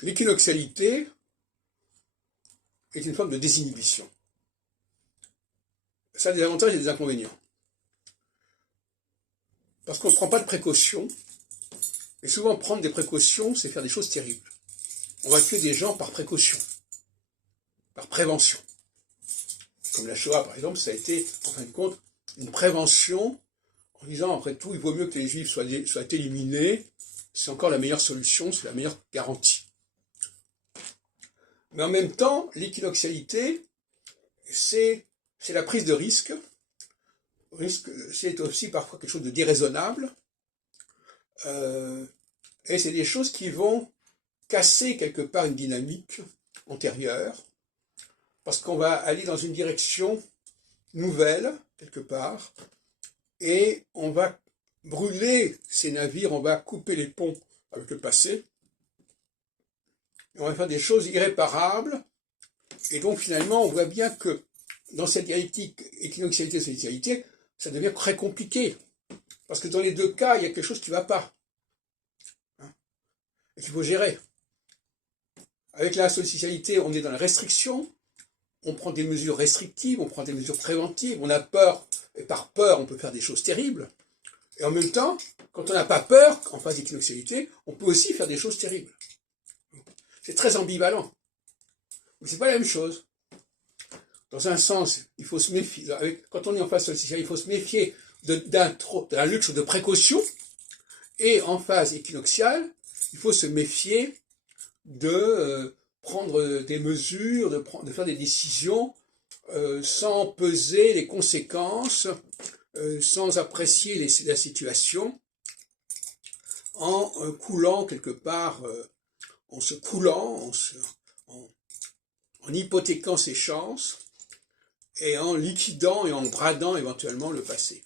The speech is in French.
L'équinoxialité est une forme de désinhibition. Ça a des avantages et des inconvénients. Parce qu'on ne prend pas de précautions, et souvent prendre des précautions, c'est faire des choses terribles. On va tuer des gens par précaution, par prévention. Comme la Shoah, par exemple, ça a été, en fin de compte, une prévention, en disant, après tout, il vaut mieux que les Juifs soient éliminés, c'est encore la meilleure solution, c'est la meilleure garantie. Mais en même temps, l'équinoxialité, c'est la prise de risque. Risque, c'est aussi parfois quelque chose de déraisonnable. Et c'est des choses qui vont casser quelque part une dynamique antérieure, parce qu'on va aller dans une direction nouvelle, quelque part, et on va brûler ces navires, on va couper les ponts avec le passé, et on va faire des choses irréparables, et donc finalement on voit bien que dans cette dialectique équinoxialité-solidité, ça devient très compliqué, parce que dans les deux cas, il y a quelque chose qui ne va pas, et qu'il faut gérer. Avec la solidité, on est dans la restriction, on prend des mesures restrictives, on prend des mesures préventives, on a peur, et par peur, on peut faire des choses terribles. Et en même temps, quand on n'a pas peur, en phase d'équinoxialité, on peut aussi faire des choses terribles. C'est très ambivalent. Mais c'est pas la même chose. Dans un sens, il faut se méfier, quand on est en phase sollicitale, il faut se méfier de la lutte de précaution, et en phase équinoxiale, il faut se méfier de prendre des mesures, de faire des décisions sans peser les conséquences, sans apprécier la situation, en coulant quelque part, en se coulant, en hypothéquant ses chances, et en liquidant et en bradant éventuellement le passé.